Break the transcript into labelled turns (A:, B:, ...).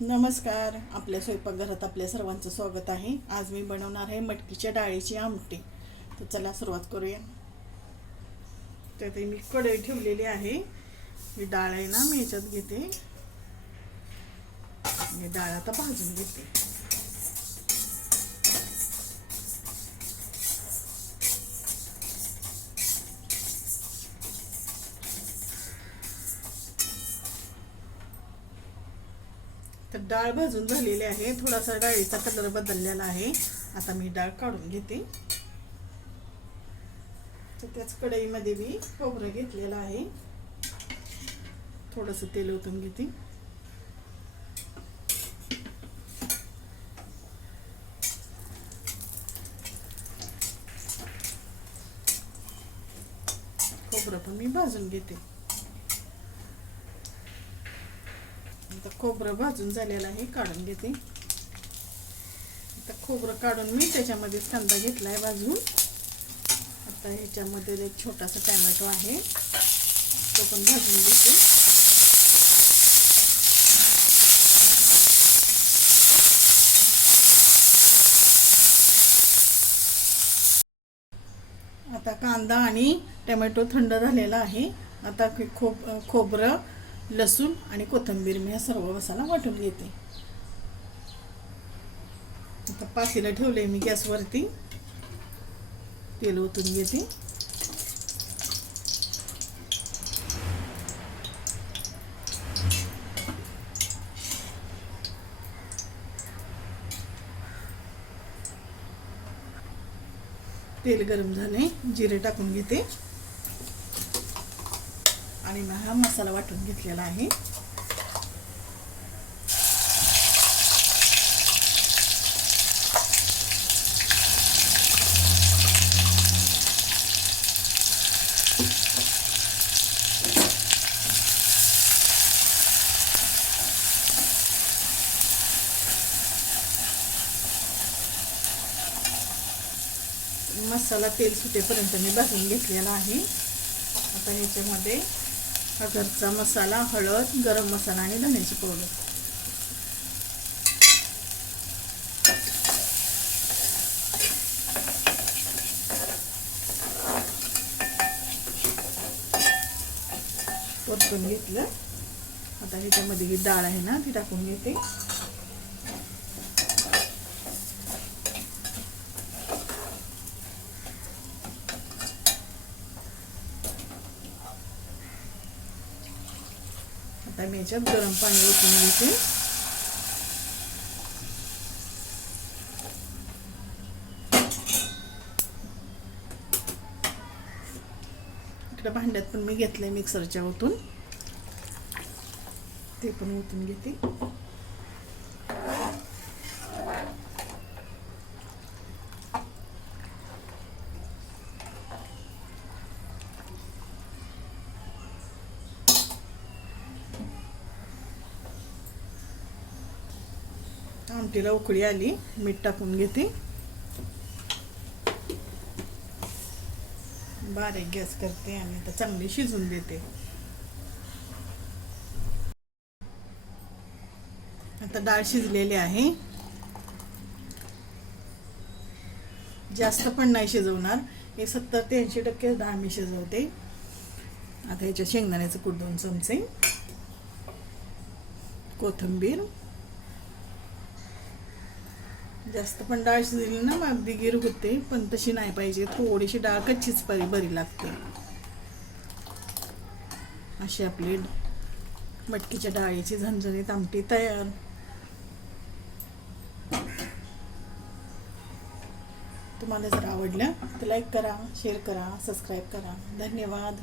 A: नमस्कार. आपल्या स्वयंपाकघरात आपल्या सर्वांचं स्वागत आहे. आज मी बनवणार आहे मटकीच्या डाळीची आमटी. तर चला सुरुवात करूया. त्यात मी कढई ठेवलेली आहे. ही डाळ आहे ना मी याच्यात घेते. मी डाळ आता भाजून घेते. तर डाळ भाजून झालेली आहे. थोडासा डाळीचा कलर बदललेला आहे. आता मी डाळ काढून घेते. तर त्याच कढईमध्ये मी खोबरं घेतलेलं आहे. थोडंसं तेल ओतून घेते. खोबरं पण मी भाजून घेते. आता खोबरं भाजून झालेलं आहे काढून घेते. आता खोबरं काढून मी त्याच्यामध्येच कांदा घेतला आहे भाजून. आता ह्याच्यामध्ये एक छोटासा टॅमॅटो आहे तो पण भाजून घेते. आता कांदा आणि टॅमॅटो थंड झालेला आहे. आता खोब खोबरं लसूण आणि कोथिंबीर मी हा सर्व मसाला वाटून घेते. आता पातीला ठेवले मी गॅसवरती. तेल ओतून घेते. तेल गरम झाले जिरे टाकून घेते. आणि मग हा मसाला वाटून घेतलेला आहे. मसाला तेल सुटेपर्यंत मी भाजून घेतलेला आहे. आता ह्याच्यामध्ये हा घरचा मसाला हळद गरम मसाला आणि धण्याची पावडर परतून घेतलं. आता ह्याच्यामध्ये ही डाळ आहे ना ती टाकून घेते. आता मी याच्यात गरम पाणी ओतून घेते. इकडे भांड्यात पण मी घेतलंय मिक्सरच्या ओतून. ते पण ओतून घेते. आमटीला उकळी आली मीठ टाकून घेते. बारीक गॅस करते आणि आता चांगली शिजून देते. आता डाळ शिजलेली आहे. जास्त पण नाही शिजवणार. हे सत्तर ते ऐंशी टक्के डाळ मी शिजवते. आता ह्याच्या शेंगदाण्याचं कूट दोन चमचे. कोथिंबीर. जास्त पण डाळ शिजली ना मग अगदी गिर होते पण तशी नाही पाहिजे. थोडीशी डाळ कच्चीच बरी बरी लागते. अशी आपली मटकीच्या डाळीची झणझणीत आमटी तयार. तुम्हाला जर आवडलं तर लाईक करा शेअर करा सबस्क्राईब करा. धन्यवाद.